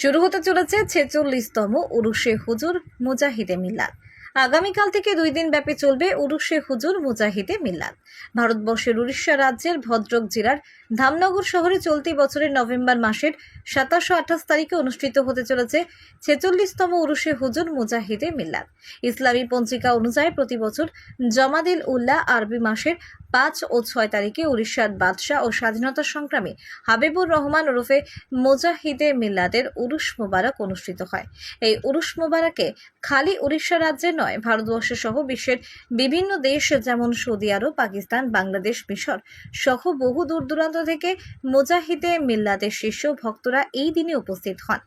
শুরু হতে চলেছে 46তম উরুশে হুজুর মুজাহিদে মিল্লাত। আগামীকাল থেকে 2 দিন ব্যাপী চলবে উরুশে হুজুর মুজাহিদে মিল্লাত। ভারতবর্ষের উড়িষ্যা রাজ্যের ভদ্রক জেলার ধামনগর শহরে চলতি বছরের নভেম্বর মাসের 27 ও 28 তারিখে অনুষ্ঠিত হতে চলেছে 46তম উরুশে হুজুর মুজাহিদে মিল্লাত। ইসলামী পঞ্জিকা অনুযায়ী প্রতি বছর জমাদিল উল্লাহ আরবি মাসের 5 ও 6 তারিখে উড়িষ্যার বাদশাহ ও স্বাধীনতা সংগ্রামী হাবিবুর রহমান ওরফে মুজাহিদে মিল্লাতের উরুশ মোবারক অনুষ্ঠিত হয়। এই উরুশ মোবারকে খালি উড়িষ্যা রাজ্যের নয়, ভারতবর্ষ সহ বিশ্বের বিভিন্ন দেশ যেমন সৌদি আরব, পাকিস্তান, বাংলাদেশ, মিশর সহ বহু দূর দূরান্ত থেকে মুজাহিদে মিল্লাতের শিষ্য ভক্তরা এই দিনে উপস্থিত হন।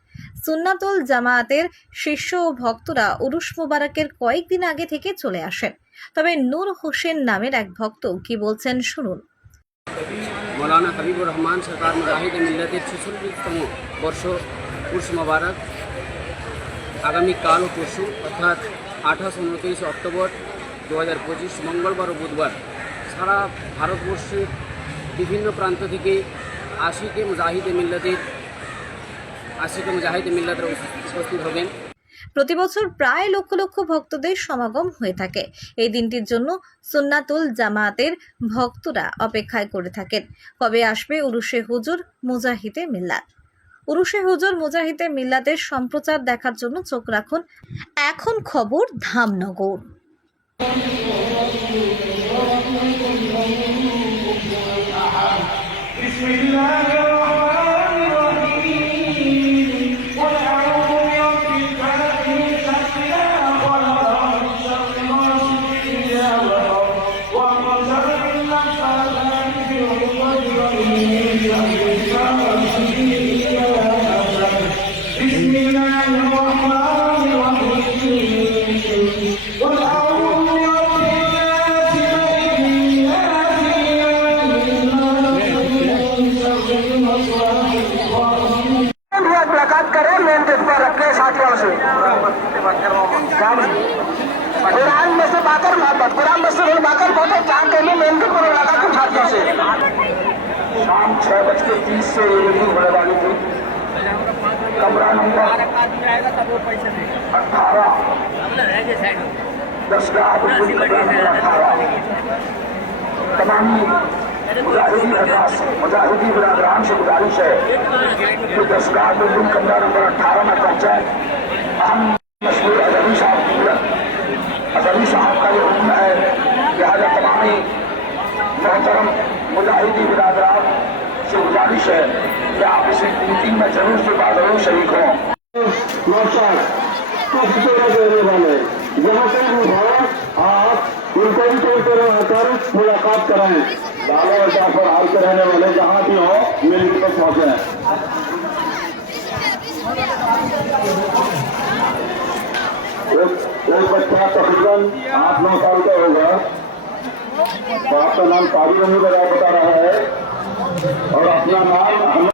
সুন্নাতুল জামায়াতের শিষ্য ও ভক্তরা উরুশ মোবারকের কয়েকদিন আগে থেকে চলে আসেন। তবে নূর হোসেন নামের এক ভক্ত কি বলছেন শুনুন। मौलाना हबीबुर रहमान सरकार मुजाहिदे मिल्लतेर 46তম বর্ষ উরুস মোবারক আগামী কাল ও পরশু অর্থাৎ 28 ও 29 অক্টোবর 2025 মঙ্গলবার ও বুধবার সারা ভারতবর্ষের বিভিন্ন প্রান্ত থেকে আশিকে মুজাহিদে মিল্লাতের উপস্থিত হবেন। প্রতি বছর প্রায় লক্ষ লক্ষ ভক্তদের সমাগম হয়ে থাকে। এই দিনটির জন্য সুন্নাতুল জামায়াতের ভক্তরা অপেক্ষায় করে থাকেন কবে আসবে উরুশে হুজুর মুজাহিদে মিল্লাত। উরুশে হুজুর মুজাহিদে মিল্লাতের সম্প্রচার দেখার জন্য চোখ রাখুন এখন খবর ধামনগর। मुलाकात करें मेन गेट पर अपने साथियों से। कुरान में से बाकर कुरान में से बाकर बहुत काम के लिए मेन गेट पर मुलाकात कर साथियों से। शाम 6:30 से रिलीज होने वाली थी। कमरा नंबर 18 दशगाह तमामी मुजाहिदी बिरादरान से गुजारिश है कि दशगाह बिल्डिंग कमरा नंबर 18 में पहुंचाए। हम मशहूर अजहरी साहब का ये हुक्म है, लिहाजा तमामी मोहतरम मुजाहिदी बिरादरान से गुजारिश है कि आप इस मीटिंग में जरूर से जरूर शरीक हों। आप उनको भी तौर आकर मुलाकात कराएं। लाला जाफर हाल के रहने वाले जहाँ भी हो मेरी तक पहुँचे। एक बच्चा तकरीबन 8-9 साल का होगा, आपका नाम तारी नहीं बता रहा है और अपना नाम